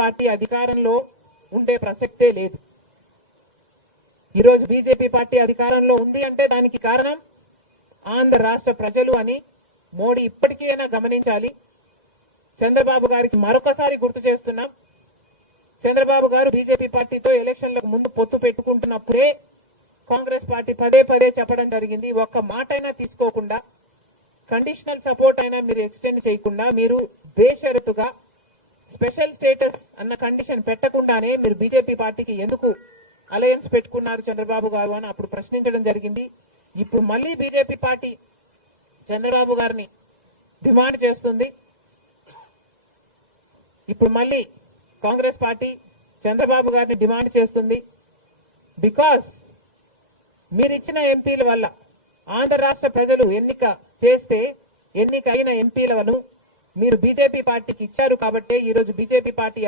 Party అధికారంలో ఉండే ప్రసక్తే లేదు. ఈరోజు బీజేపీ పార్టీ అధికారంలో ఉంది అంటే దానికి కారణం ఆంధ్ర రాష్ట్ర ప్రజలు అని మోడీ ఇప్పటికైనా గమనించాలి. చంద్రబాబు గారికి మరొకసారి గుర్తు చేస్తున్నాం, చంద్రబాబు గారు బీజేపీ పార్టీతో ఎలక్షన్లకు ముందు పొత్తు పెట్టుకుంటున్నప్పుడే కాంగ్రెస్ పార్టీ పదే పదే చెప్పడం జరిగింది, ఒక్క మాట అయినా తీసుకోకుండా, కండిషనల్ సపోర్ట్ అయినా మీరు ఎక్స్టెండ్ చేయకుండా, మీరు బేషరతుగా స్పెషల్ స్టేటస్ అన్న కండిషన్ పెట్టకుండానే మీరు బీజేపీ పార్టీకి ఎందుకు అలయన్స్ పెట్టుకున్నారు చంద్రబాబు గారు అని అప్పుడు ప్రశ్నించడం జరిగింది. ఇప్పుడు మళ్ళీ బీజేపీ పార్టీ చంద్రబాబు గారిని డిమాండ్ చేస్తుంది. ఇప్పుడు మళ్ళీ కాంగ్రెస్ పార్టీ చంద్రబాబు గారిని డిమాండ్ చేస్తుంది. బికాస్ మీరిచ్చిన ఎంపీల వల్ల ఆంధ్ర రాష్ట్ర ప్రజలు ఎన్నికైన ఎంపీలను మీరు బీజేపీ పార్టీకి ఇచ్చారు కాబట్టే ఈరోజు బీజేపీ పార్టీ